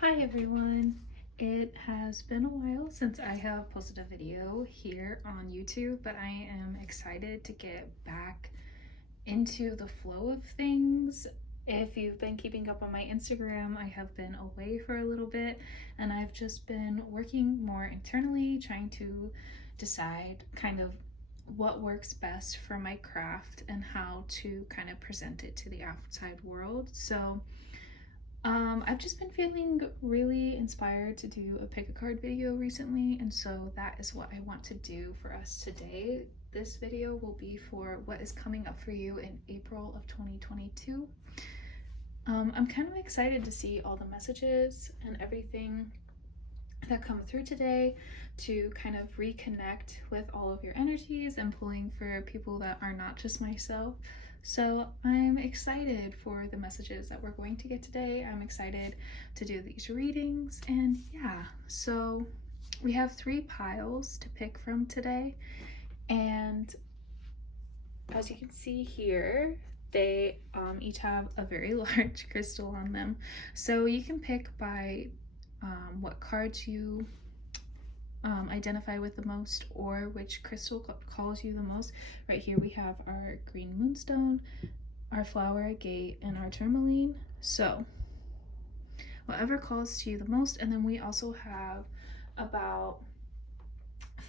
Hi everyone! It has been a while since I have posted a video here on YouTube, but I am excited to get back into the flow of things. If you've been keeping up on my Instagram, I have been away for a little bit and I've just been working more internally, trying to decide kind of what works best for my craft and how to kind of present it to the outside world. I've just been feeling really inspired to do a pick a card video recently, and so that is what I want to do for us today. This video will be for what is coming up for you in April of 2022. I'm kind of excited to see all the messages and everything that come through today, to kind of reconnect with all of your energies and pulling for people that are not just myself. So I'm excited for the messages that we're going to get today. I'm excited to do these readings, and yeah, so we have 3 piles to pick from today, and as you can see here, they each have a very large crystal on them. So you can pick by what cards you identify with the most, or which crystal calls you the most. Right here we have our green moonstone, our flower agate, and our tourmaline. So whatever calls to you the most. And then we also have about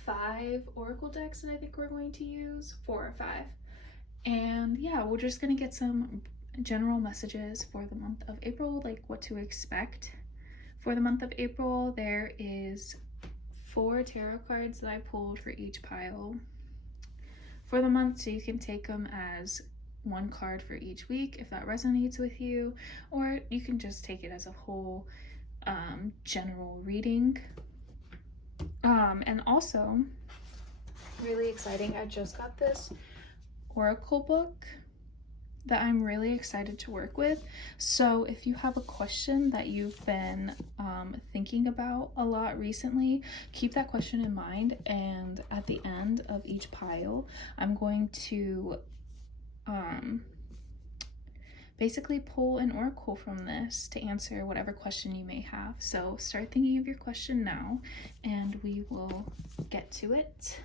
5 oracle decks that I think we're going to use, 4 or 5. And yeah, we're just gonna get some general messages for the month of April, like what to expect for the month of April. There is 4 tarot cards that I pulled for each pile for the month, so you can take them as 1 card for each week if that resonates with you, or you can just take it as a whole general reading. And also, really exciting, I just got this oracle book that I'm really excited to work with. So if you have a question that you've been thinking about a lot recently, keep that question in mind, and at the end of each pile I'm going to basically pull an oracle from this to answer whatever question you may have. So start thinking of your question now, and we will get to it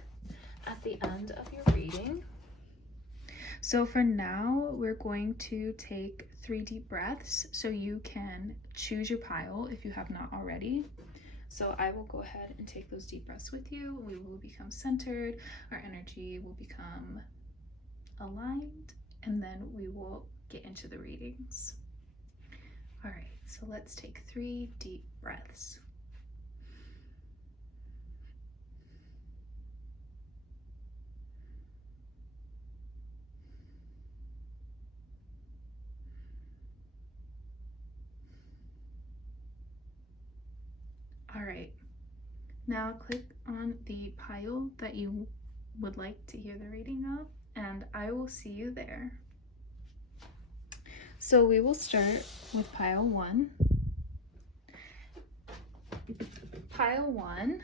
at the end of your reading. So for now, we're going to take 3 deep breaths, so you can choose your pile if you have not already. So I will go ahead and take those deep breaths with you. We will become centered, our energy will become aligned, and then we will get into the readings. All right, so let's take 3 deep breaths. All right, now click on the pile that you would like to hear the reading of, and I will see you there. So we will start with pile 1. Pile 1.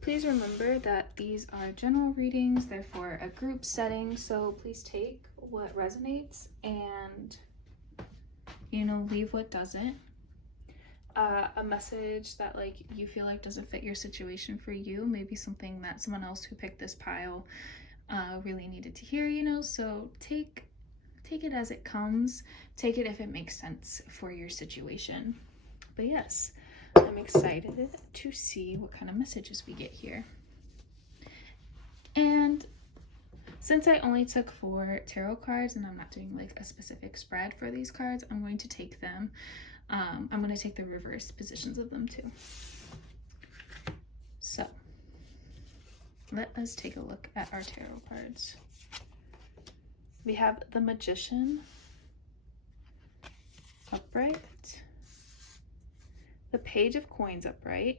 Please remember that these are general readings, they're for a group setting, so please take what resonates and, leave what doesn't. A message that you feel like doesn't fit your situation for you, maybe something that someone else who picked this pile really needed to hear, so take it as it comes. Take it if it makes sense for your situation. But yes, I'm excited to see what kind of messages we get here. And since I only took 4 tarot cards and I'm not doing a specific spread for these cards, I'm going to take them. I'm going to take the reverse positions of them too. So let us take a look at our tarot cards. We have the Magician upright, the Page of Coins upright,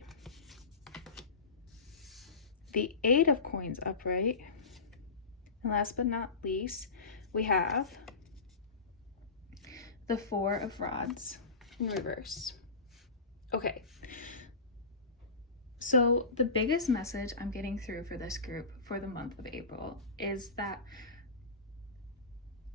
the 8 of Coins upright, and last but not least, we have the 4 of Rods in reverse. Okay, so the biggest message I'm getting through for this group for the month of April is that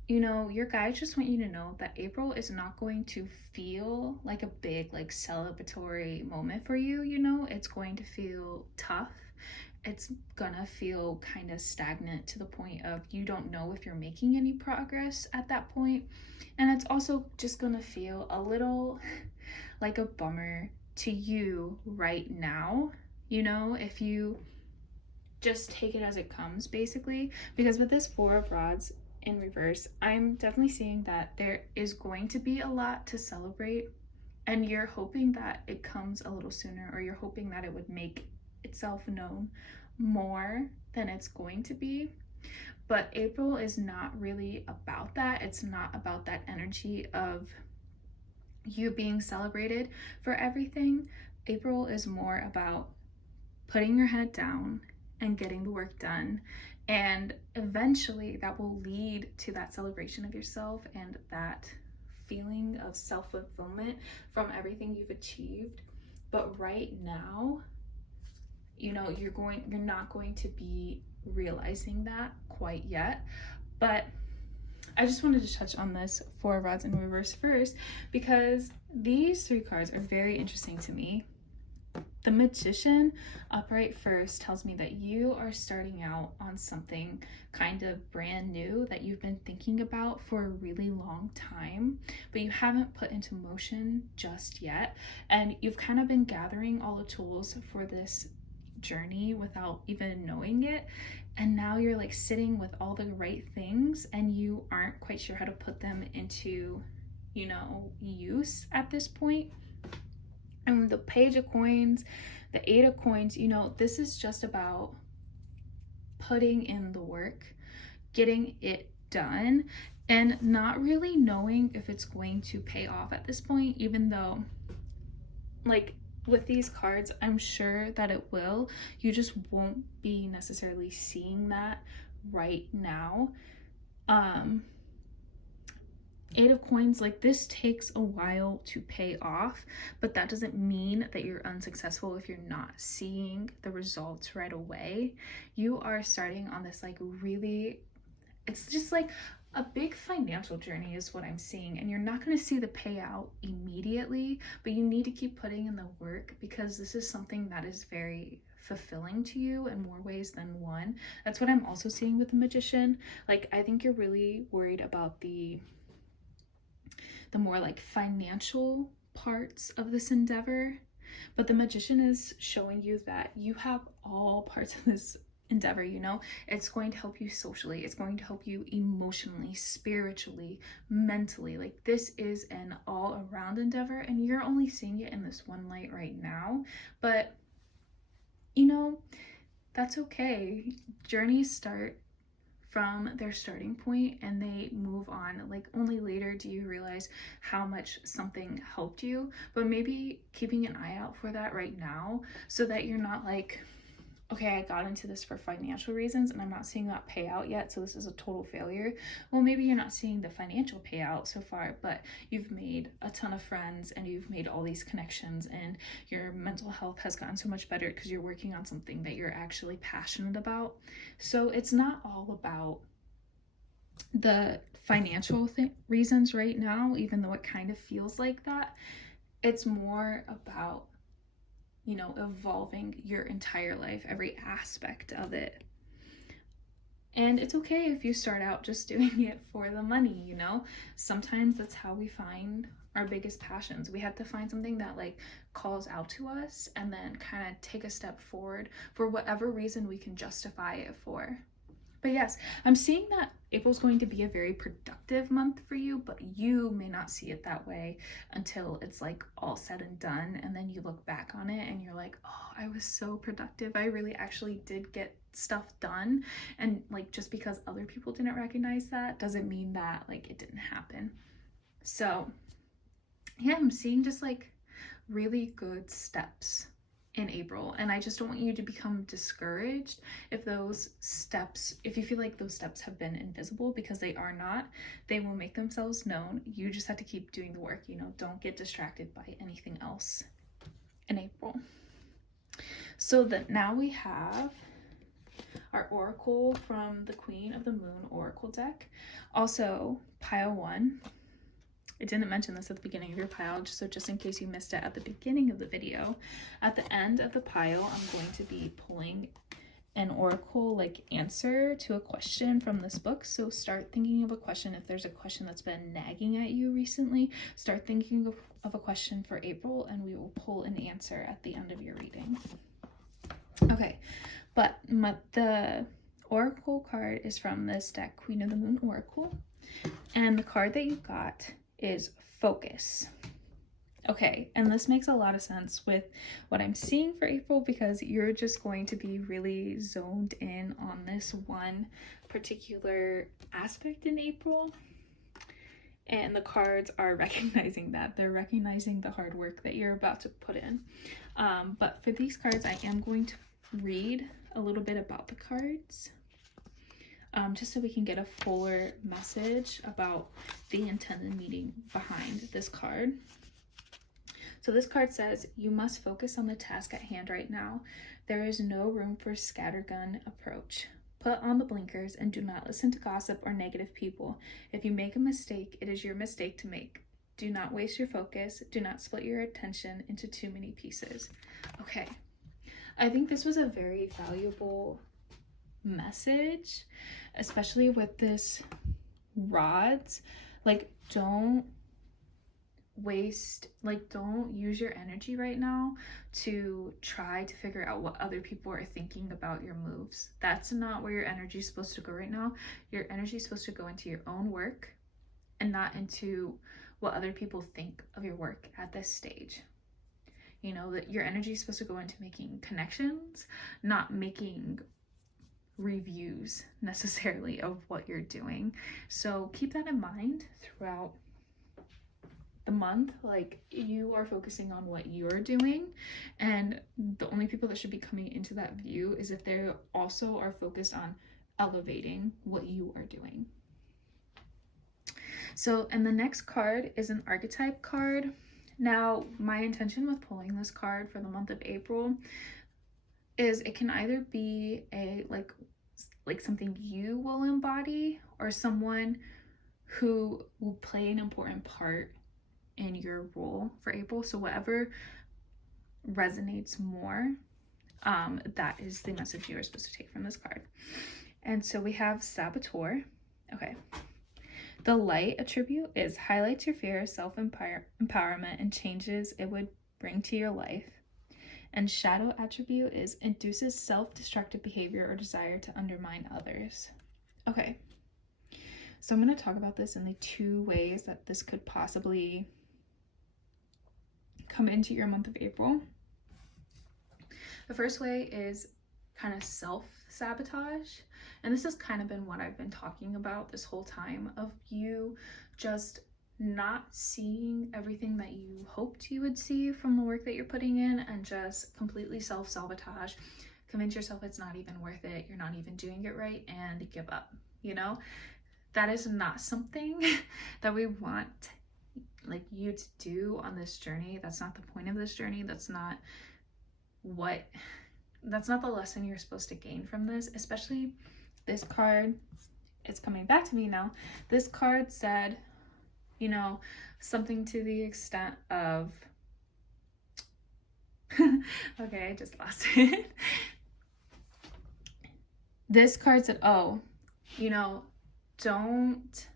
you know, your guides just want you to know that April is not going to feel like a big, like, celebratory moment for you, you know? It's going to feel tough. It's gonna feel kind of stagnant to the point of you don't know if you're making any progress at that point. And it's also just gonna feel a little like a bummer to you right now, you know, if you just take it as it comes, basically. Because with this Four of Rods in reverse, I'm definitely seeing that there is going to be a lot to celebrate, and you're hoping that it comes a little sooner, or you're hoping that it would make itself known more than it's going to be. But April is not really about that. It's not about that energy of you being celebrated for everything. April is more about putting your head down and getting the work done. And eventually that will lead to that celebration of yourself and that feeling of self-fulfillment from everything you've achieved. But right now, you know, you're not going to be realizing that quite yet. But I just wanted to touch on this Four of Rods in reverse first, because these three cards are very interesting to me. The Magician upright first tells me that you are starting out on something kind of brand new that you've been thinking about for a really long time, but you haven't put into motion just yet. And you've kind of been gathering all the tools for this journey without even knowing it. And now you're like sitting with all the right things and you aren't quite sure how to put them into, you know, use at this point. And the Page of Coins, the Eight of Coins, you know, this is just about putting in the work, getting it done, and not really knowing if it's going to pay off at this point, even though, like, with these cards, I'm sure that it will. You just won't be necessarily seeing that right now. Eight of Coins, like, this takes a while to pay off, but that doesn't mean that you're unsuccessful if you're not seeing the results right away. You are starting on this, like, really, it's just like a big financial journey is what I'm seeing, and you're not going to see the payout immediately, but you need to keep putting in the work, because this is something that is very fulfilling to you in more ways than one. That's what I'm also seeing with the Magician. Like, I think you're really worried about the more like financial parts of this endeavor, but the Magician is showing you that you have all parts of this endeavor, you know. It's going to help you socially, it's going to help you emotionally, spiritually, mentally. Like, this is an all-around endeavor, and you're only seeing it in this one light right now. But you know, that's okay. Journeys start from their starting point and they move on. Like, only later do you realize how much something helped you, but maybe keeping an eye out for that right now, so that you're not like, okay, I got into this for financial reasons and I'm not seeing that payout yet, so this is a total failure. Well, maybe you're not seeing the financial payout so far, but you've made a ton of friends and you've made all these connections, and your mental health has gotten so much better because you're working on something that you're actually passionate about. So it's not all about the financial reasons right now, even though it kind of feels like that. It's more about, you know, evolving your entire life, every aspect of it. And it's okay if you start out just doing it for the money, you know. Sometimes that's how we find our biggest passions. We have to find something that like calls out to us and then kind of take a step forward for whatever reason we can justify it for. But yes, I'm seeing that April's going to be a very productive month for you, but you may not see it that way until it's like all said and done. And then you look back on it and you're like, oh, I was so productive. I really actually did get stuff done. And like, just because other people didn't recognize that doesn't mean that like it didn't happen. So yeah, I'm seeing just like really good steps in April, and I just don't want you to become discouraged if you feel like those steps have been invisible, because they are not. They will make themselves known. You just have to keep doing the work, you know. Don't get distracted by anything else in April. So that now we have our oracle from the Queen of the Moon oracle deck. Also, pile 1. I didn't mention this at the beginning of your pile, just in case you missed it at the beginning of the video. At the end of the pile, I'm going to be pulling an oracle like answer to a question from this book. So start thinking of a question. If there's a question that's been nagging at you recently, start thinking of a question for April, and we will pull an answer at the end of your reading. Okay, but the oracle card is from this deck, Queen of the Moon Oracle, and the card that you got is Focus. Okay, and this makes a lot of sense with what I'm seeing for April, because you're just going to be really zoned in on this one particular aspect in April. And the cards are recognizing that. They're recognizing the hard work that you're about to put in. But for these cards, I am going to read a little bit about the cards, just so we can get a fuller message about the intended meaning behind this card. So this card says, you must focus on the task at hand right now. There is no room for scattergun approach. Put on the blinkers and do not listen to gossip or negative people. If you make a mistake, it is your mistake to make. Do not waste your focus. Do not split your attention into too many pieces. Okay, I think this was a very valuable message, especially with this rods. Like, don't use your energy right now to try to figure out what other people are thinking about your moves. That's not where your energy is supposed to go right now. Your energy is supposed to go into your own work and not into what other people think of your work at this stage. You know, that your energy is supposed to go into making connections, not making reviews necessarily of what you're doing. So keep that in mind throughout the month. Like, you are focusing on what you're doing, and the only people that should be coming into that view is if they also are focused on elevating what you are doing. So, and the next card is an archetype card. Now, my intention with pulling this card for the month of April is it can either be a like something you will embody, or someone who will play an important part in your role for April. So whatever resonates more, that is the message you are supposed to take from this card. And so we have Saboteur. Okay. The light attribute is highlights your fear, self-empowerment, and changes it would bring to your life. And shadow attribute is induces self-destructive behavior or desire to undermine others. Okay. So I'm going to talk about this in the 2 ways that this could possibly come into your month of April. The first way is kind of self-sabotage, and this has kind of been what I've been talking about this whole time, of you just not seeing everything that you hoped you would see from the work that you're putting in, and just completely self-sabotage, convince yourself it's not even worth it, you're not even doing it right, and give up. You know, that is not something that we want you to do on this journey. That's not the point of this journey. That's not the lesson you're supposed to gain from this. Especially this card, it's coming back to me now. This card said, you know, something to the extent of okay, I just lost it. This card said, oh, you know, don't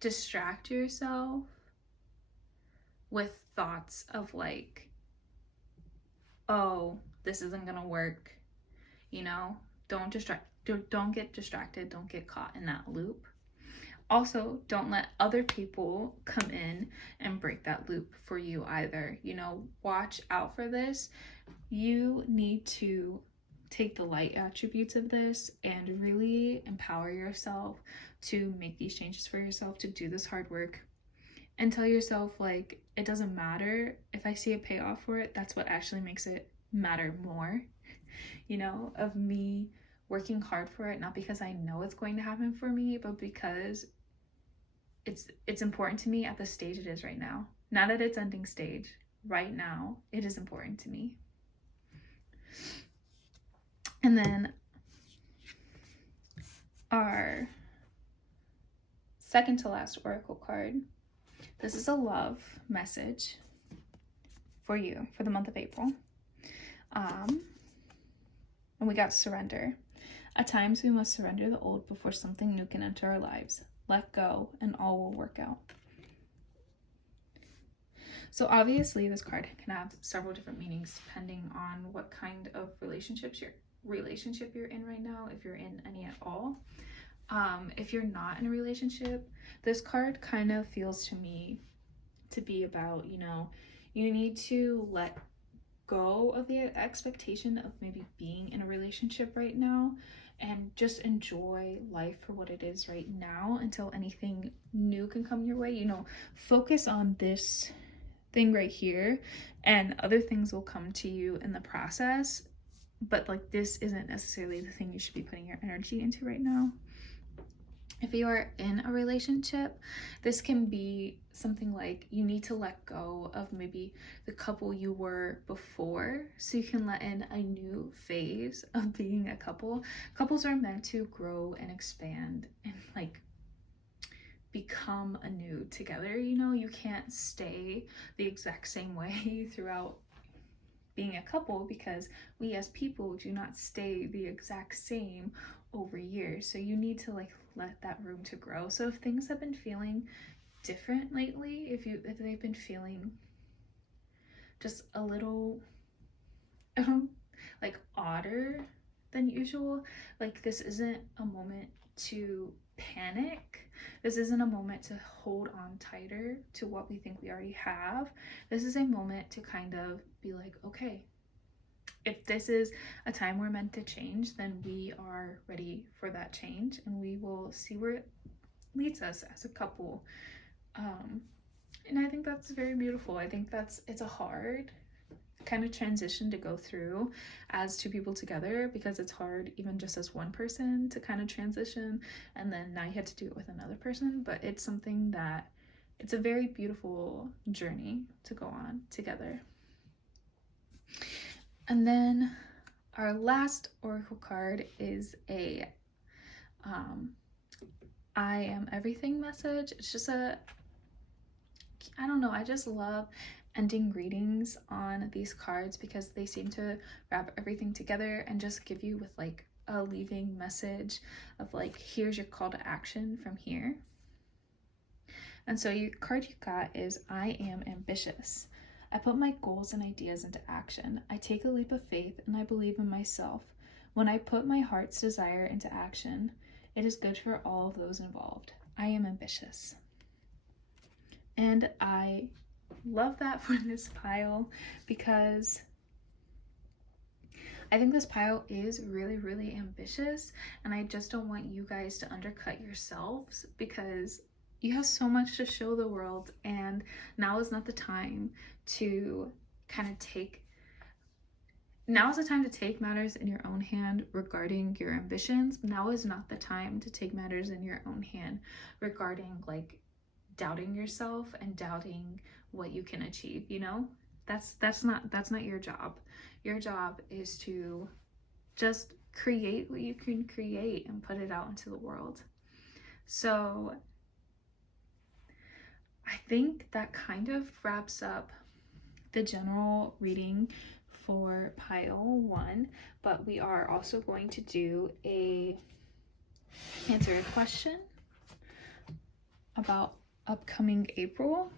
distract yourself with thoughts of like, oh, this isn't gonna work. You know, don't get distracted, don't get caught in that loop. Also, don't let other people come in and break that loop for you either. You know, watch out for this. You need to take the light attributes of this and really empower yourself to make these changes for yourself, to do this hard work, and tell yourself, like, it doesn't matter if I see a payoff for it. That's what actually makes it matter more, you know, of me working hard for it, not because I know it's going to happen for me, but because it's important to me at the stage it is right now, not at its ending stage. Right now, it is important to me. And then our second to last oracle card. This is a love message for you for the month of April. And we got surrender. At times we must surrender the old before something new can enter our lives. Let go and all will work out. So obviously this card can have several different meanings depending on what kind of relationship you're in right now, if you're in any at all. If you're not in a relationship, this card kind of feels to me to be about, you know, you need to let go of the expectation of maybe being in a relationship right now and just enjoy life for what it is right now until anything new can come your way. You know, focus on this thing right here and other things will come to you in the process, but like this isn't necessarily the thing you should be putting your energy into right now. If you are in a relationship, this can be something like you need to let go of maybe the couple you were before so you can let in a new phase of being a couple. Couples are meant to grow and expand and like become anew together. You know, you can't stay the exact same way throughout being a couple because we as people do not stay the exact same over years. So you need to like let that room to grow. So if things have been feeling different lately, if they've been feeling just a little like odder than usual, like this isn't a moment to panic. This isn't a moment to hold on tighter to what we think we already have. This is a moment to kind of be like, okay, if this is a time we're meant to change, then we are ready for that change and we will see where it leads us as a couple. And I think that's very beautiful. I think it's a hard kind of transition to go through as two people together, because it's hard even just as one person to kind of transition, and then now you have to do it with another person. But it's something that it's a very beautiful journey to go on together. And then our last oracle card is a I am everything message. It's just I don't know, I just love ending readings on these cards because they seem to wrap everything together and just give you with like a leaving message of like, here's your call to action from here. And so your card you got is I am ambitious. I put my goals and ideas into action. I take a leap of faith and I believe in myself. When I put my heart's desire into action, it is good for all of those involved. I am ambitious. And I love that for this pile because I think this pile is really, really ambitious, and I just don't want you guys to undercut yourselves because you have so much to show the world, and now is not the time to now is the time to take matters in your own hand regarding your ambitions. Now is not the time to take matters in your own hand regarding like doubting yourself and doubting what you can achieve. You know, that's not your job. Your job is to just create what you can create and put it out into the world. So I think that kind of wraps up the general reading for pile 1, but we are also going to do answer a question about upcoming April.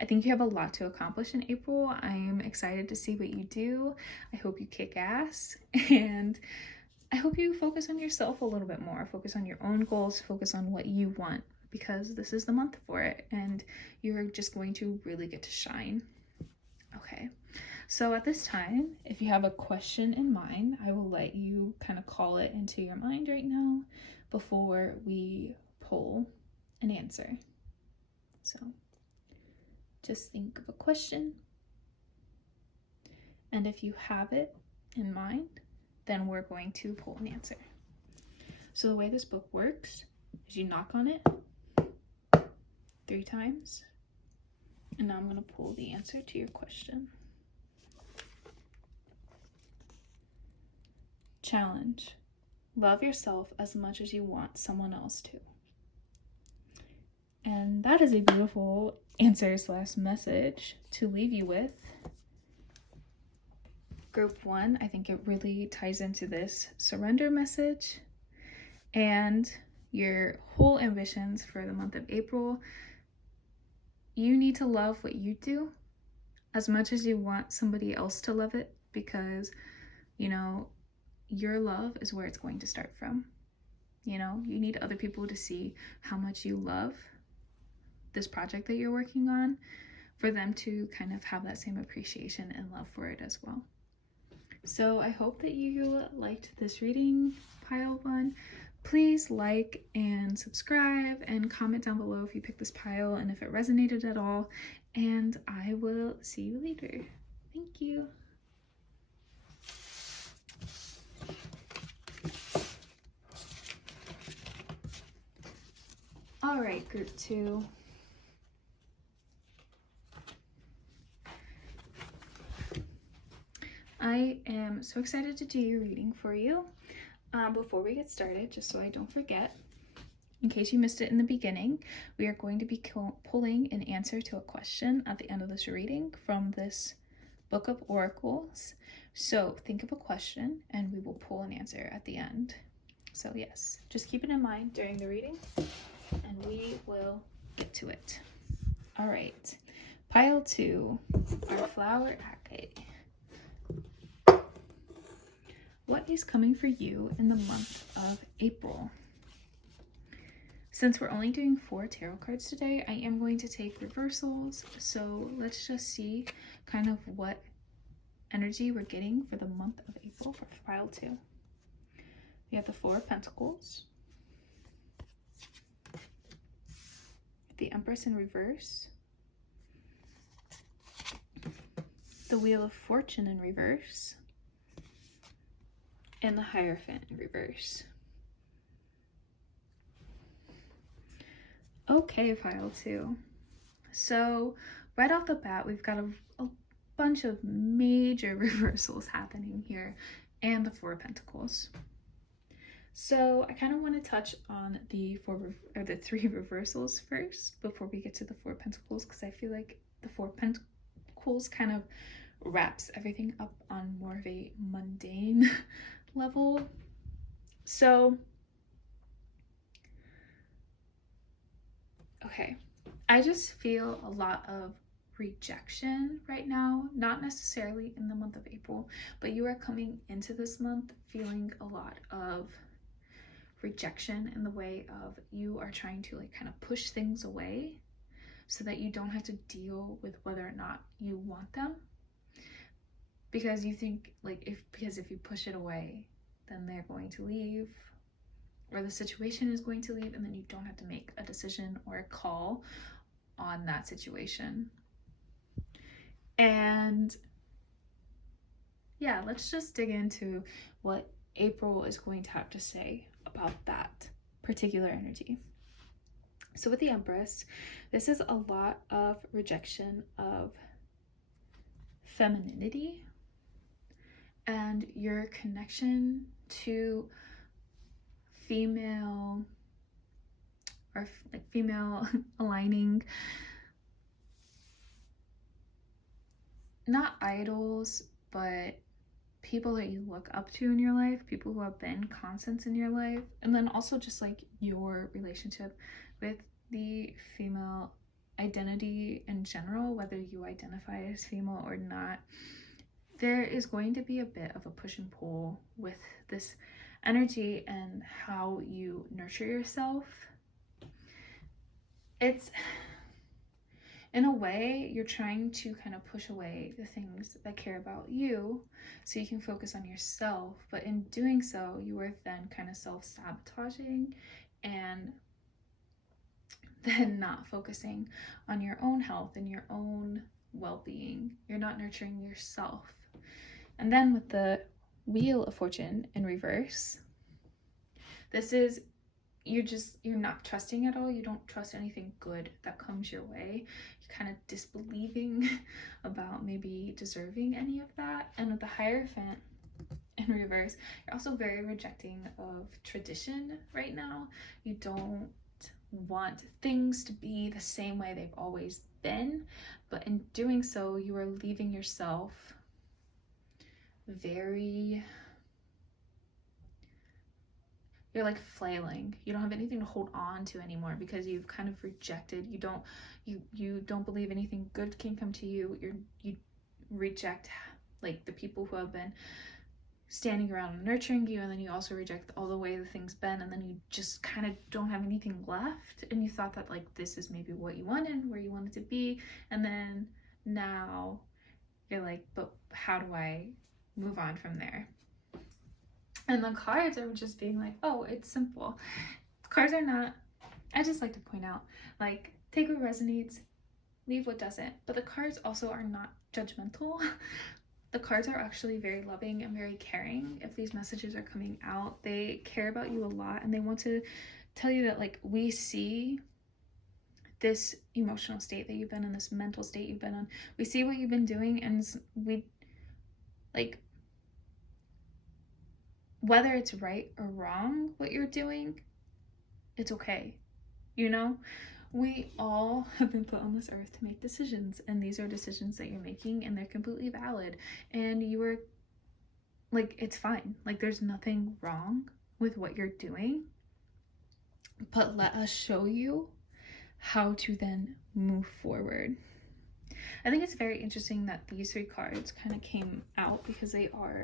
I think you have a lot to accomplish in April. I am excited to see what you do. I hope you kick ass, and I hope you focus on yourself a little bit more. Focus on your own goals, focus on what you want, because this is the month for it, and you're just going to really get to shine. Okay, so at this time, if you have a question in mind, I will let you kind of call it into your mind right now before we pull an answer. So just think of a question, and if you have it in mind, then we're going to pull an answer. So the way this book works is you knock on it 3 times, and now I'm going to pull the answer to your question. Challenge. Love yourself as much as you want someone else to. And that is a beautiful answer / message to leave you with. Group 1, I think it really ties into this surrender message and your whole ambitions for the month of April. You need to love what you do as much as you want somebody else to love it, because, you know, your love is where it's going to start from. You know, you need other people to see how much you love this project that you're working on for them to kind of have that same appreciation and love for it as well. So I hope that you liked this reading, pile 1. Please like and subscribe and comment down below if you picked this pile and if it resonated at all. And I will see you later. Thank you. All right, group 2. I am so excited to do your reading for you. Before we get started, just so I don't forget, in case you missed it in the beginning, we are going to be pulling an answer to a question at the end of this reading from this book of oracles. So think of a question and we will pull an answer at the end. So yes, just keep it in mind during the reading and we will get to it. All right, pile 2, our flower archetype. What is coming for you in the month of April? Since we're only doing 4 tarot cards today, I am going to take reversals. So let's just see kind of what energy we're getting for the month of April for pile 2. We have the 4 of Pentacles, the Empress in reverse, the Wheel of Fortune in reverse, and the Hierophant in reverse. Okay, pile 2. So right off the bat, we've got a bunch of major reversals happening here, and the 4 of Pentacles. So I kind of want to touch on the 3 reversals first before we get to the 4 of Pentacles, because I feel like the 4 of Pentacles kind of wraps everything up on more of a mundane level. So okay, I just feel a lot of rejection right now, not necessarily in the month of April, but you are coming into this month feeling a lot of rejection in the way of you are trying to like kind of push things away so that you don't have to deal with whether or not you want them, because you think like if you push it away then they're going to leave, or the situation is going to leave, and then you don't have to make a decision or a call on that situation. And yeah, let's just dig into what April is going to have to say about that particular energy. So with the Empress, this is a lot of rejection of femininity and your connection to female or like female aligning, not idols, but people that you look up to in your life, people who have been constants in your life, and then also just like your relationship with the female identity in general, whether you identify as female or not. There is going to be a bit of a push and pull with this energy and how you nurture yourself. It's, in a way, you're trying to kind of push away the things that care about you so you can focus on yourself, but in doing so, you are then kind of self-sabotaging and then not focusing on your own health and your own well-being. You're not nurturing yourself. And then with the Wheel of Fortune in reverse, this is you're not trusting at all. You don't trust anything good that comes your way. You're kind of disbelieving about maybe deserving any of that. And with the Hierophant in reverse. You're also very rejecting of tradition right now. You don't want things to be the same way they've always been, but in doing so, you are leaving yourself very, you're like flailing. You don't have anything to hold on to anymore because you've kind of rejected. You don't believe anything good can come to you. You reject like the people who have been standing around and nurturing you, and then you also reject all the way the things been, and then you just kind of don't have anything left, and you thought that like this is maybe what you wanted, where you wanted to be, and then now you're like, but how do I move on from there? And the cards are just being like, oh, it's simple. Cards are not, I just like to point out, like, take what resonates, leave what doesn't, but the cards also are not judgmental. The cards are actually very loving and very caring. If these messages are coming out, they care about you a lot, and they want to tell you that like we see this emotional state that you've been in, this mental state you've been in. We see what you've been doing, and we like, whether it's right or wrong what you're doing, it's okay. You know, we all have been put on this earth to make decisions, and these are decisions that you're making, and they're completely valid, and you are like, it's fine. Like, there's nothing wrong with what you're doing, but let us show you how to then move forward. I think it's very interesting that these three cards kind of came out because they are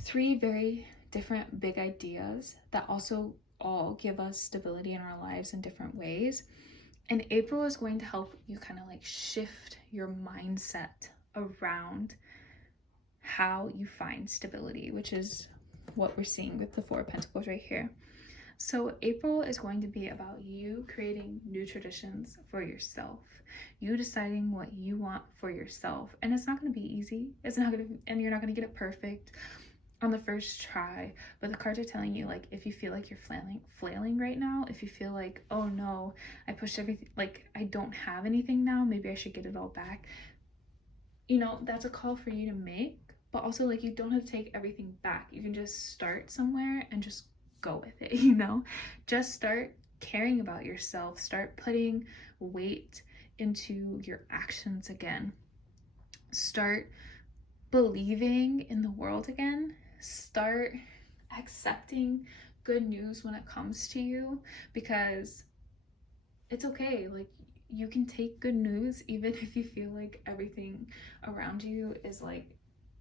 three very different big ideas that also all give us stability in our lives in different ways. And April is going to help you kind of like shift your mindset around how you find stability, which is what we're seeing with the Four of Pentacles right here. So April is going to be about you creating new traditions for yourself, you deciding what you want for yourself. And it's not going to be easy. It's not going to, and you're not going to get it perfect on the first try, but the cards are telling you, like, if you feel like you're flailing right now, if you feel like, oh no, I pushed everything, like I don't have anything now, maybe I should get it all back, you know, that's a call for you to make. But also, like, you don't have to take everything back. You can just start somewhere and just go with it, you know? Just start caring about yourself, start putting weight into your actions again, start believing in the world again, start accepting good news when it comes to you, because it's okay. Like, you can take good news even if you feel like everything around you is like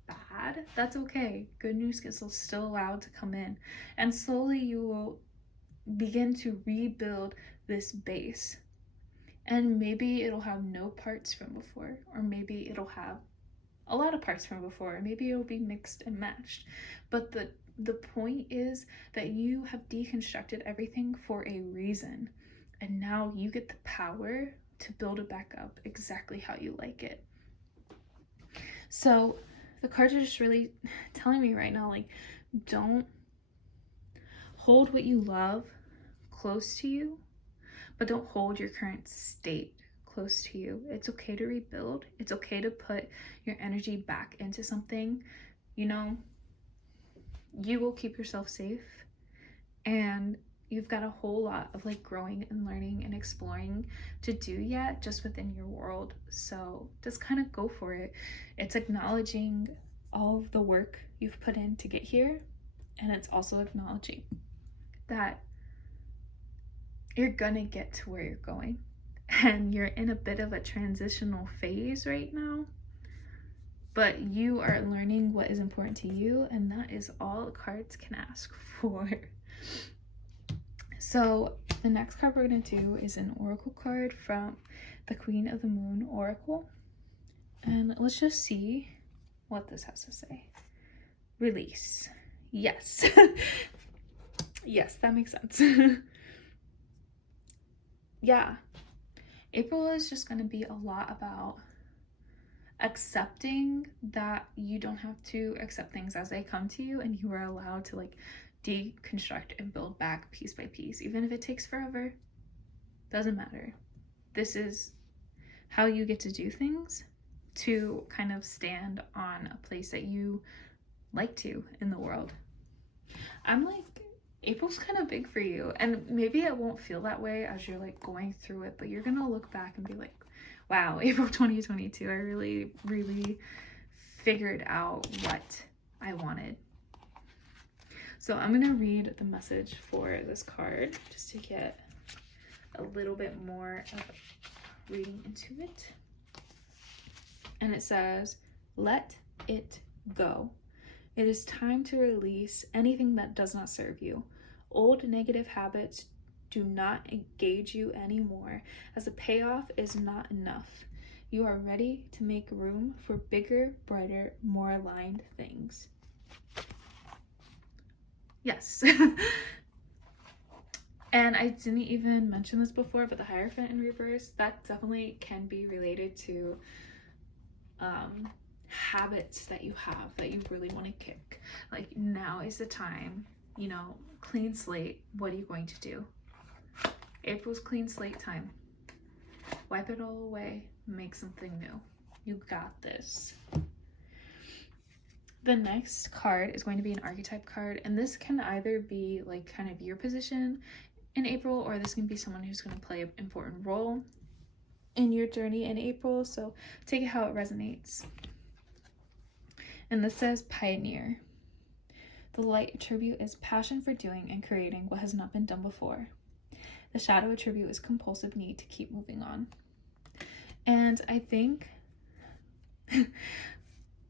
bad. That's okay. Good news is still allowed to come in, and slowly you will begin to rebuild this base, and maybe it'll have no parts from before, or maybe it'll have a lot of parts from before, maybe it'll be mixed and matched, but the point is that you have deconstructed everything for a reason, and now you get the power to build it back up exactly how you like it. So the cards are just really telling me right now, like, don't hold what you love close to you, but don't hold your current state close to you. It's okay to rebuild. It's okay to put your energy back into something. You know, you will keep yourself safe, and you've got a whole lot of like growing and learning and exploring to do yet just within your world. So just kind of go for it. It's acknowledging all of the work you've put in to get here, and it's also acknowledging that you're gonna get to where you're going, and you're in a bit of a transitional phase right now, but you are learning what is important to you, and that is all the cards can ask for. So the next card we're going to do is an oracle card from the Queen of the Moon Oracle, and let's just see what this has to say. Release. Yes. Yes, that makes sense. Yeah, April is just going to be a lot about accepting that you don't have to accept things as they come to you, and you are allowed to like deconstruct and build back piece by piece, even if it takes forever. Doesn't matter. This is how you get to do things, to kind of stand on a place that you like to in the world. I'm like, April's kind of big for you, and maybe it won't feel that way as you're like going through it, but you're gonna look back and be like, wow, April 2022, I really, really figured out what I wanted. So I'm gonna read the message for this card just to get a little bit more of reading into it. And it says, let it go. It is time to release anything that does not serve you. Old negative habits do not engage you anymore, as the payoff is not enough. You are ready to make room for bigger, brighter, more aligned things. Yes. And I didn't even mention this before, but the Hierophant in reverse, that definitely can be related to habits that you have that you really want to kick. Like, now is the time, you know, clean slate. What are you going to do? April's clean slate time. Wipe it all away, make something new. You got this. The next card is going to be an archetype card, and this can either be like kind of your position in April, or this can be someone who's going to play an important role in your journey in April. So take it how it resonates. And this says pioneer. The light attribute is passion for doing and creating what has not been done before. The shadow attribute is compulsive need to keep moving on. And I think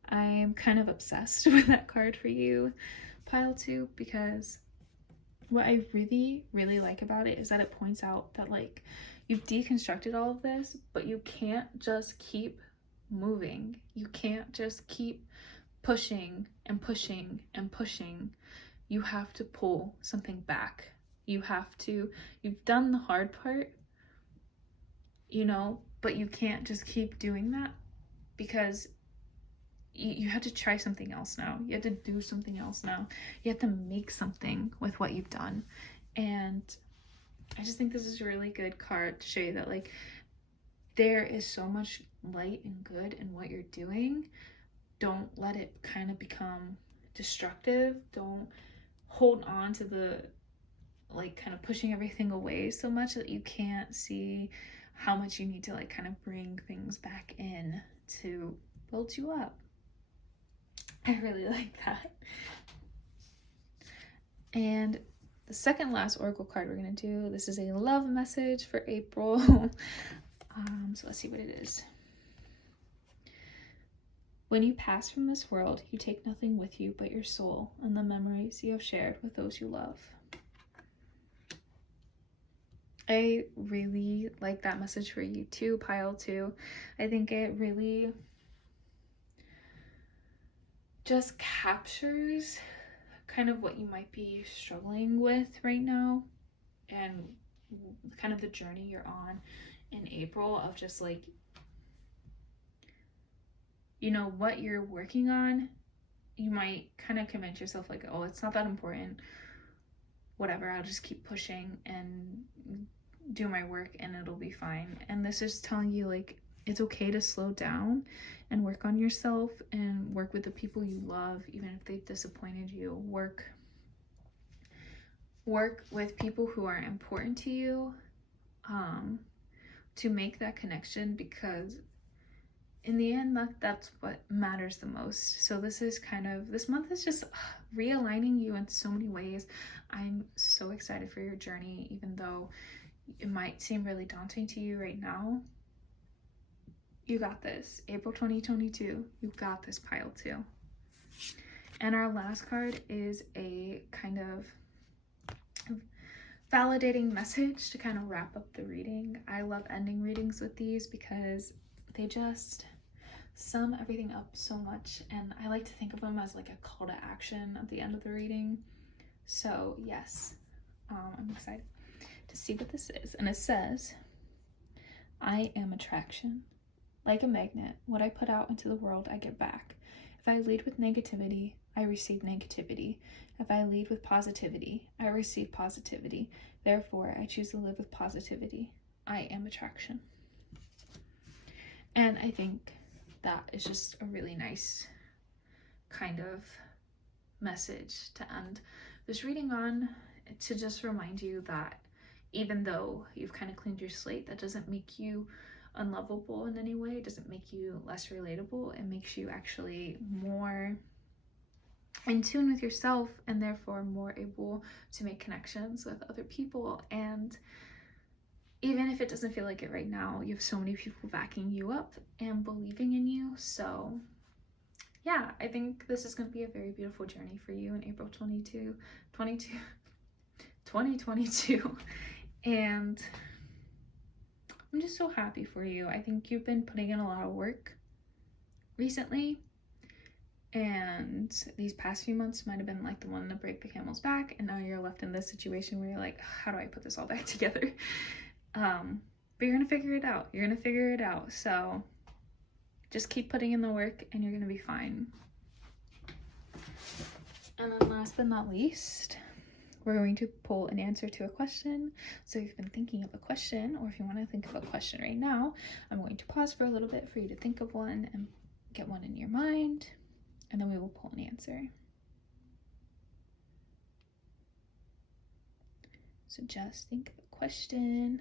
I'm kind of obsessed with that card for you, pile 2, because what I really, really like about it is that it points out that like you've deconstructed all of this, but you can't just keep moving. You can't just keep pushing and pushing and pushing. You have to pull something back. You've done the hard part, you know, but you can't just keep doing that, because you have to try something else now. You have to do something else now. You have to make something with what you've done. And I just think this is a really good card to show you that like there is so much light and good in what you're doing. Don't let it kind of become destructive. Don't hold on to the like kind of pushing everything away so much that you can't see how much you need to like kind of bring things back in to build you up. I really like that. And the second last oracle card we're going to do, this is a love message for April. So let's see what it is. When you pass from this world, you take nothing with you but your soul and the memories you have shared with those you love. I really like that message for you too, pile 2. I think it really just captures kind of what you might be struggling with right now, and kind of the journey you're on in April of just like, you know, what you're working on. You might kind of convince yourself like, oh, it's not that important, whatever, I'll just keep pushing and do my work and it'll be fine. And this is telling you like it's okay to slow down and work on yourself and work with the people you love, even if they've disappointed you. Work with people who are important to you, to make that connection, because in the end, that's what matters the most. So this month is just realigning you in so many ways. I'm so excited for your journey, even though it might seem really daunting to you right now. You got this. April 2022, you got this, pile 2. And our last card is a kind of validating message to kind of wrap up the reading. I love ending readings with these because they just sum everything up so much, and I like to think of them as like a call to action at the end of the reading. So yes, I'm excited to see what this is. And it says, I am attraction. Like a magnet, what I put out into the world, I get back. If I lead with negativity, I receive negativity. If I lead with positivity, I receive positivity. Therefore, I choose to live with positivity. I am attraction. And I think that is just a really nice kind of message to end this reading on, to just remind you that even though you've kind of cleaned your slate, that doesn't make you unlovable in any way. It doesn't make you less relatable. It makes you actually more in tune with yourself, and therefore more able to make connections with other people. And even if it doesn't feel like it right now, you have so many people backing you up and believing in you. So yeah, I think this is going to be a very beautiful journey for you in April 2022. And I'm just so happy for you. I think you've been putting in a lot of work recently, and these past few months might have been like the one to break the camel's back, and now you're left in this situation where you're like, how do I put this all back together? But you're gonna figure it out. You're gonna figure it out. So just keep putting in the work and you're gonna be fine. And then last but not least, we're going to pull an answer to a question. So if you've been thinking of a question, or if you want to think of a question right now, I'm going to pause for a little bit for you to think of one and get one in your mind, and then we will pull an answer. So just think of a question.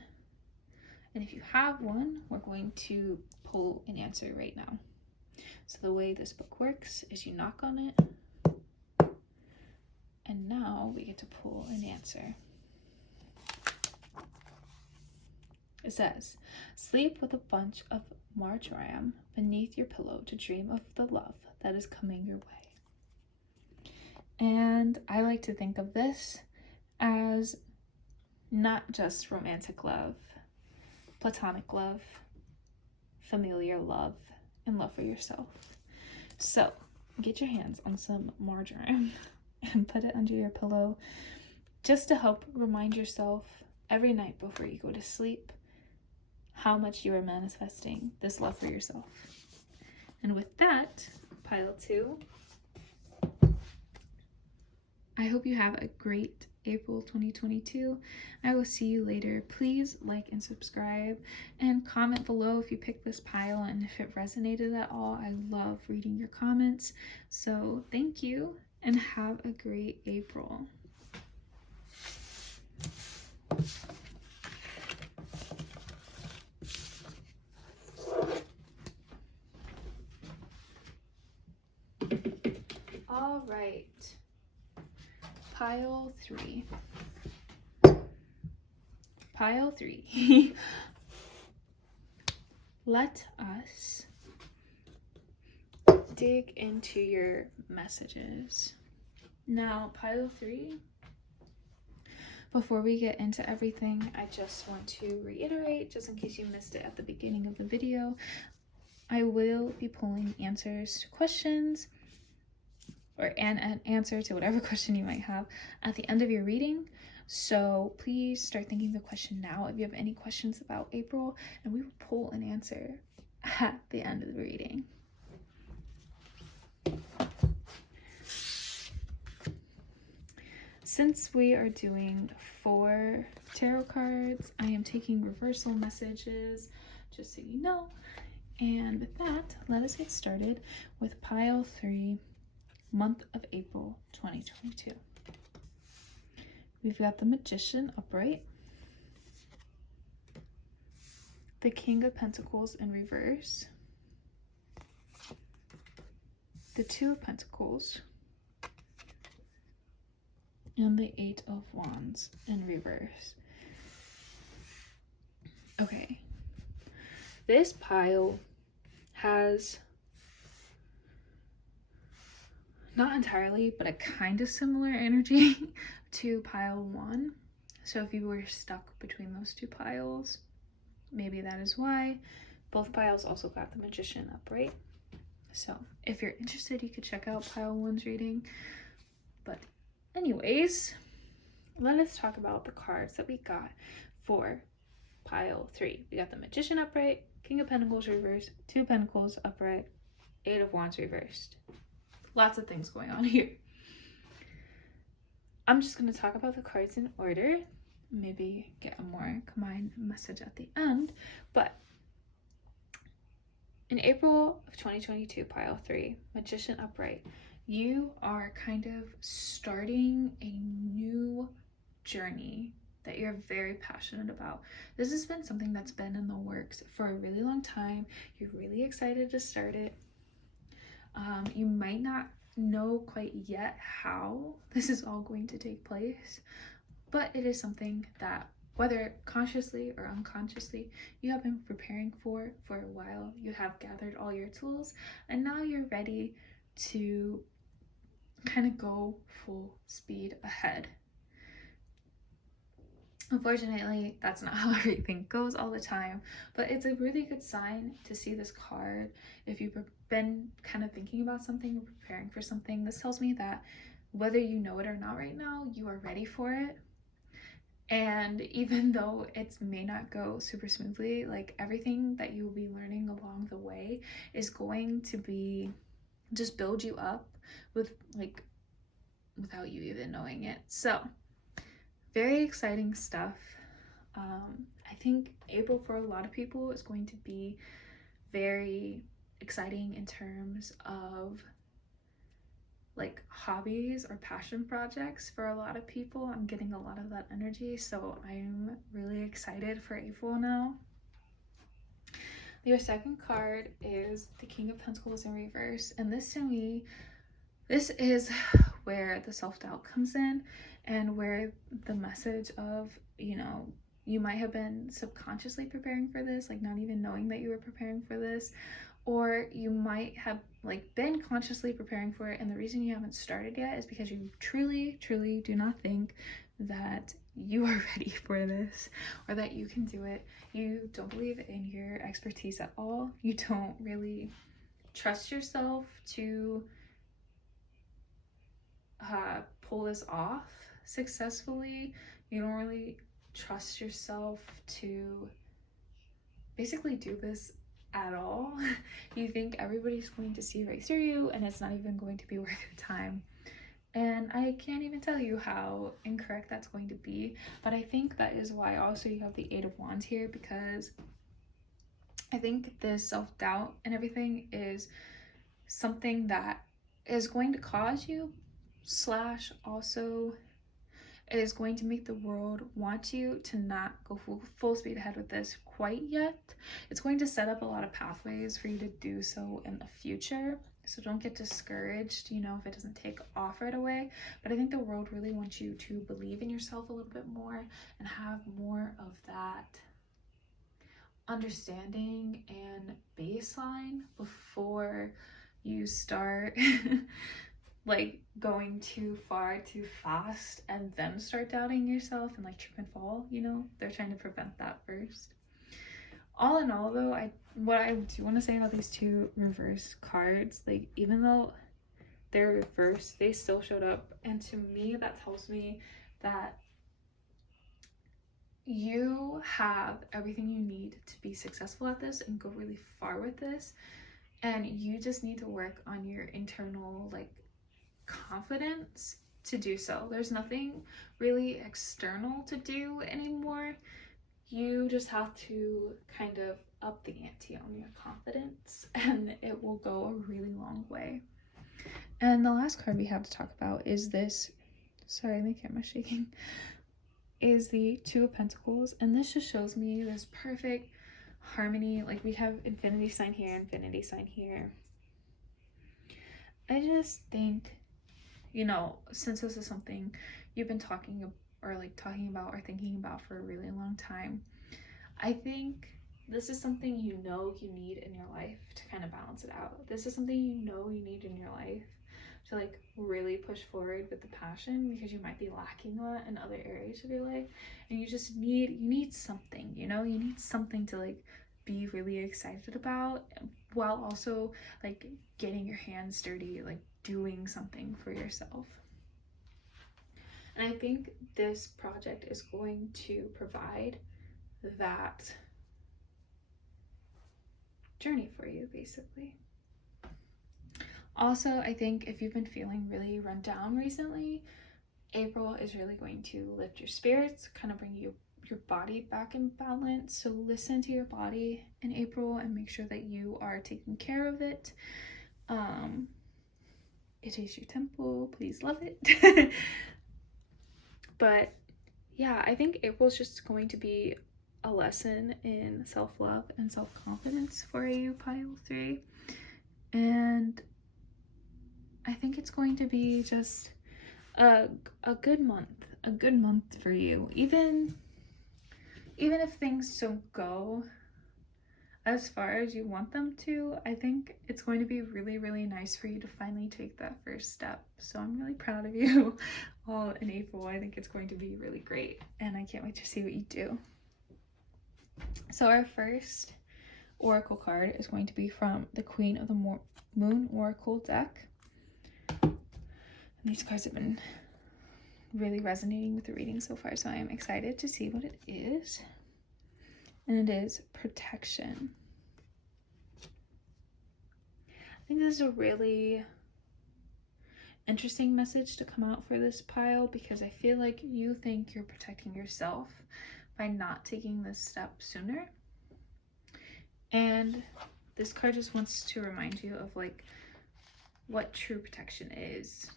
And if you have one, we're going to pull an answer right now. So the way this book works is you knock on it, and now we get to pull an answer. It says, sleep with a bunch of marjoram beneath your pillow to dream of the love that is coming your way. And I like to think of this as not just romantic love, platonic love, familiar love, and love for yourself. So get your hands on some marjoram and put it under your pillow, just to help remind yourself every night before you go to sleep how much you are manifesting this love for yourself. And with that, pile 2, I hope you have a great April 2022. I will see you later. Please like and subscribe, and comment below if you picked this pile and if it resonated at all. I love reading your comments. So thank you and have a great April. All right. Pile 3. Pile 3. Let us dig into your messages. Now, pile 3, before we get into everything, I just want to reiterate, just in case you missed it at the beginning of the video, I will be pulling answers to questions, or an answer to whatever question you might have at the end of your reading. So please start thinking the question now if you have any questions about April, and we will pull an answer at the end of the reading. Since we are doing 4 tarot cards, I am taking reversal messages, just so you know. And with that, let us get started with pile 3. Month of April 2022. We've got the Magician upright, the King of Pentacles in reverse, the 2 of Pentacles, and the 8 of Wands in reverse. Okay, this pile has not entirely, but a kind of similar energy to pile 1. So if you were stuck between those 2 piles, maybe that is why. Both piles also got the Magician upright. So if you're interested, you could check out pile 1's reading. But anyways, let us talk about the cards that we got for pile 3. We got the Magician upright, King of Pentacles reversed, 2 of Pentacles upright, 8 of Wands reversed. Lots of things going on here. I'm just going to talk about the cards in order, maybe get a more combined message at the end. But in April of 2022, pile 3, Magician upright, You are kind of starting a new journey that you're very passionate about. This has been something that's been in the works for a really long time. You're really excited to start it. You might not know quite yet how this is all going to take place, but it is something that, whether consciously or unconsciously, you have been preparing for a while. You have gathered all your tools, and now you're ready to kind of go full speed ahead. Unfortunately, that's not how everything goes all the time, but it's a really good sign to see this card. If you've been kind of thinking about something or preparing for something, this tells me that whether you know it or not right now, you are ready for it. And even though it may not go super smoothly, like everything that you will be learning along the way is going to be just build you up with like without you even knowing it. So very exciting stuff. I think April for a lot of people is going to be very exciting in terms of like hobbies or passion projects. For a lot of people, I'm getting a lot of that energy, so I'm really excited for April now. Your second card is the King of Pentacles in reverse, and this to me, this is where the self-doubt comes in, and where the message of, you know, you might have been subconsciously preparing for this, like not even knowing that you were preparing for this, or you might have like been consciously preparing for it, and the reason you haven't started yet is because you truly do not think that you are ready for this or that you can do it. You don't believe in your expertise at all. You don't really trust yourself to pull this off successfully. You don't really trust yourself to basically do this at all. You think everybody's going to see right through you, and it's not even going to be worth your time. And I can't even tell you how incorrect that's going to be, but I think that is why also you have the Eight of Wands here, because I think this self-doubt and everything is something that is going to cause you / also is going to make the world want you to not go full speed ahead with this quite yet. It's going to set up a lot of pathways for you to do so in the future. So don't get discouraged, you know, if it doesn't take off right away. But I think the world really wants you to believe in yourself a little bit more and have more of that understanding and baseline before you start like going too far too fast and then start doubting yourself and like trip and fall. You know, they're trying to prevent that first. All in all though, what I do want to say about these two reverse cards, like even though they're reversed, they still showed up, and to me that tells me that you have everything you need to be successful at this and go really far with this, and you just need to work on your internal like confidence to do so. There's nothing really external to do anymore. You just have to kind of up the ante on your confidence, and it will go a really long way. And the last card we have to talk about is this, sorry, the camera's shaking, is the Two of Pentacles. And this just shows me this perfect harmony. Like we have infinity sign here, infinity sign here. I just think, you know, since this is something you've been talking about or thinking about for a really long time, I think this is something you know you need in your life to kind of balance it out. This is something you know you need in your life to like really push forward with the passion, because you might be lacking that in other areas of your life, and you need something, you know, you need something to like be really excited about while also like getting your hands dirty, like doing something for yourself. And I think this project is going to provide that journey for you, basically. Also, I think if you've been feeling really run down recently, April is really going to lift your spirits, kind of bring your body back in balance. So listen to your body in April and make sure that you are taking care of it. It is your temple. Please love it. But yeah, I think April's just going to be a lesson in self-love and self-confidence for you, pile 3. And I think it's going to be just a good month for you. Even if things don't go as far as you want them to, I think it's going to be really, really nice for you to finally take that first step. So I'm really proud of you all in April. I think it's going to be really great, and I can't wait to see what you do. So our first oracle card is going to be from the Queen of the Moon Oracle deck. And these cards have been really resonating with the reading so far, so I am excited to see what it is. And it is protection. I think this is a really interesting message to come out for this pile, because I feel like you think you're protecting yourself by not taking this step sooner. And this card just wants to remind you of like what true protection is.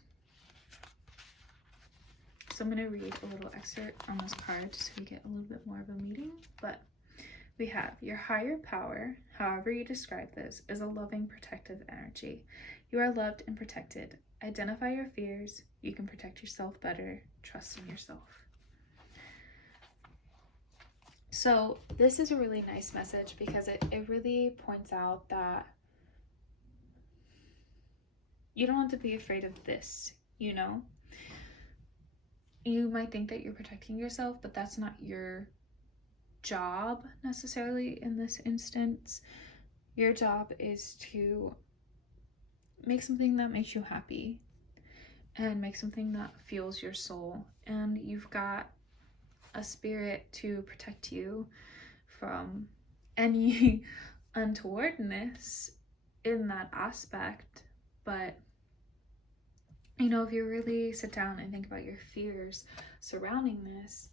So I'm going to read a little excerpt on this card just so we get a little bit more of a meaning. But we have, your higher power, however you describe this, is a loving, protective energy. You are loved and protected. Identify your fears. You can protect yourself better. Trust in yourself. So this is a really nice message because it really points out that you don't have to be afraid of this, you know? You might think that you're protecting yourself, but that's not your job necessarily in this instance. Your job is to make something that makes you happy and make something that fuels your soul. And you've got a spirit to protect you from any untowardness in that aspect. But you know, if you really sit down and think about your fears surrounding this,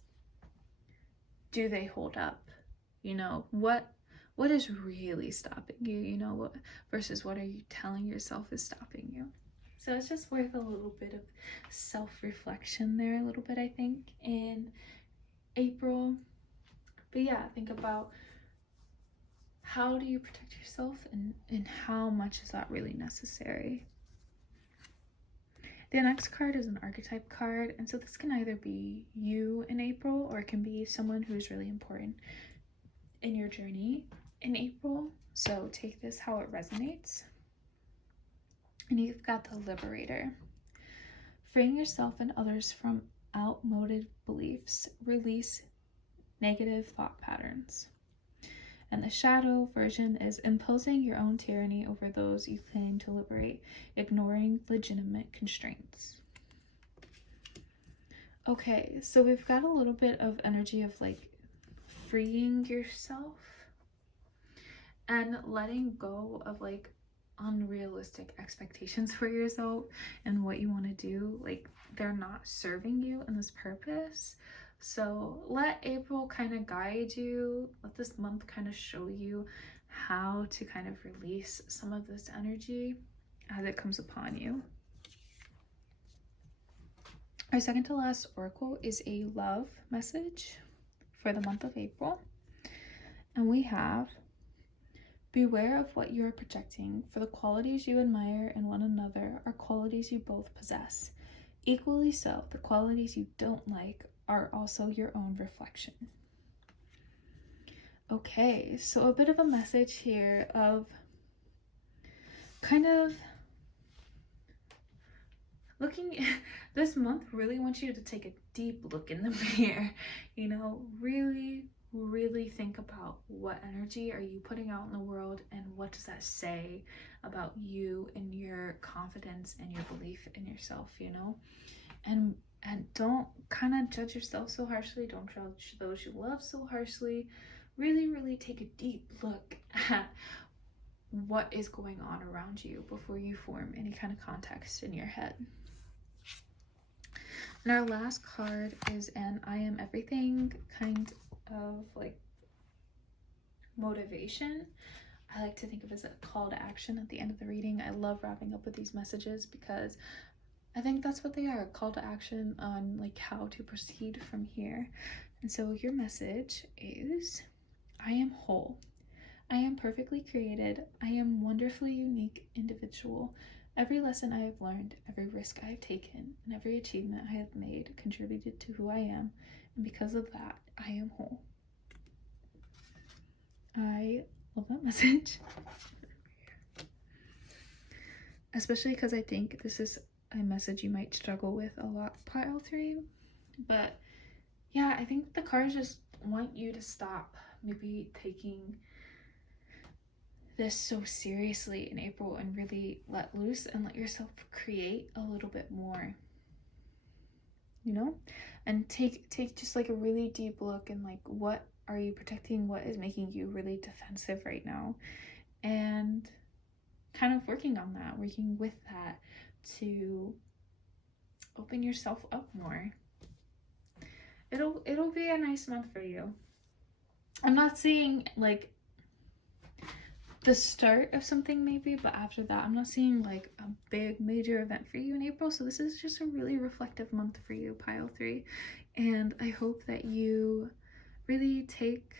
do they hold up? You know, what is really stopping you, you know, what versus what are you telling yourself is stopping you? So it's just worth a little bit of self-reflection there, a little bit, I think, in April. But yeah, think about how do you protect yourself and how much is that really necessary? The next card is an archetype card, and so this can either be you in April or it can be someone who's really important in your journey in April. So take this how it resonates. And you've got the Liberator. Freeing yourself and others from outmoded beliefs. Release negative thought patterns. And the shadow version is imposing your own tyranny over those you claim to liberate, ignoring legitimate constraints. Okay, so we've got a little bit of energy of like freeing yourself and letting go of like unrealistic expectations for yourself and what you want to do. Like they're not serving you in this purpose. So let April kind of guide you, let this month kind of show you how to kind of release some of this energy as it comes upon you. Our second to last oracle is a love message for the month of April. And we have, beware of what you are projecting, for the qualities you admire in one another are qualities you both possess. Equally so, the qualities you don't like are also your own reflection. Okay, so a bit of a message here of kind of looking, this month really wants you to take a deep look in the mirror, you know, really think about what energy are you putting out in the world and what does that say about you and your confidence and your belief in yourself, you know, and don't kind of judge yourself so harshly, don't judge those you love so harshly. Really take a deep look at what is going on around you before you form any kind of context in your head. And our last card is an I am everything kind of like motivation. I like to think of as a call to action at the end of the reading. I love wrapping up with these messages because I think that's what they are, a call to action on like how to proceed from here. And so your message is, I am whole. I am perfectly created. I am wonderfully unique individual. Every lesson I have learned, every risk I have taken, and every achievement I have made contributed to who I am. And because of that, I am whole. I love that message. Especially because I think this is a message you might struggle with a lot, pile 3. But yeah, I think the cards just want you to stop maybe taking this so seriously in April and really let loose and let yourself create a little bit more, you know? And take just like a really deep look and like, what are you protecting? What is making you really defensive right now? And kind of working on that, working with that to open yourself up more. It'll be a nice month for you. I'm not seeing like the start of something maybe, but after that I'm not seeing like a big major event for you in April. So this is just a really reflective month for you, pile 3, and I hope that you really take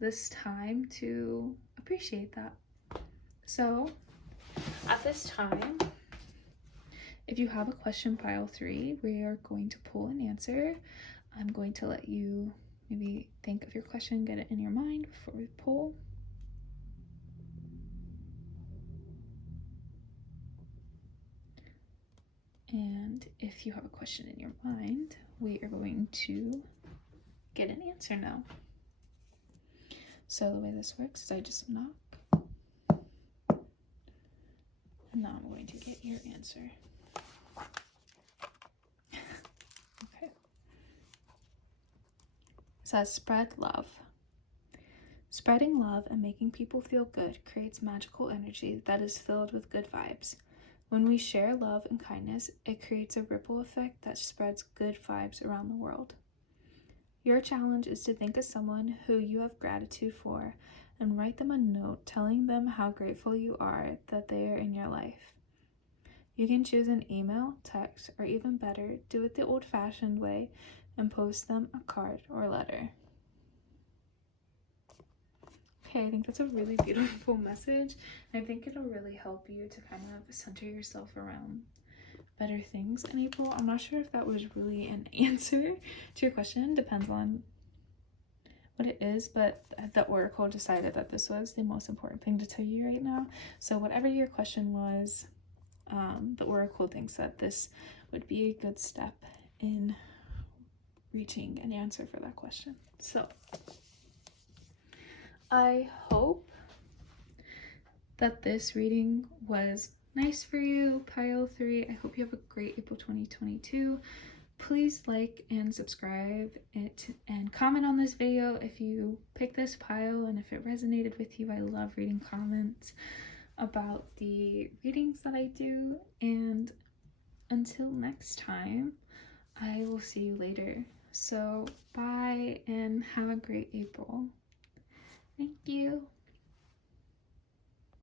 this time to appreciate that. So at this time, if you have a question, pile 3, we are going to pull an answer. I'm going to let you maybe think of your question, get it in your mind before we pull. And if you have a question in your mind, we are going to get an answer now. So the way this works is I just knock, and now I'm going to get your answer. Okay. It says, spread love. Spreading love and making people feel good creates magical energy that is filled with good vibes. When we share love and kindness, it creates a ripple effect that spreads good vibes around the world. Your challenge is to think of someone who you have gratitude for and write them a note telling them how grateful you are that they are in your life. You can choose an email, text, or even better, do it the old-fashioned way and post them a card or letter. Okay, I think that's a really beautiful message. I think it'll really help you to kind of center yourself around better things in April. I'm not sure if that was really an answer to your question. Depends on what it is, but the Oracle decided that this was the most important thing to tell you right now. So whatever your question was, the Oracle thinks that this would be a good step in reaching an answer for that question. So I hope that this reading was nice for you, pile 3. I hope you have a great April 2022. Please like and subscribe and comment on this video if you picked this pile and if it resonated with you. I love reading comments about the readings that I do. And until next time, I will see you later. So bye and have a great April. Thank you.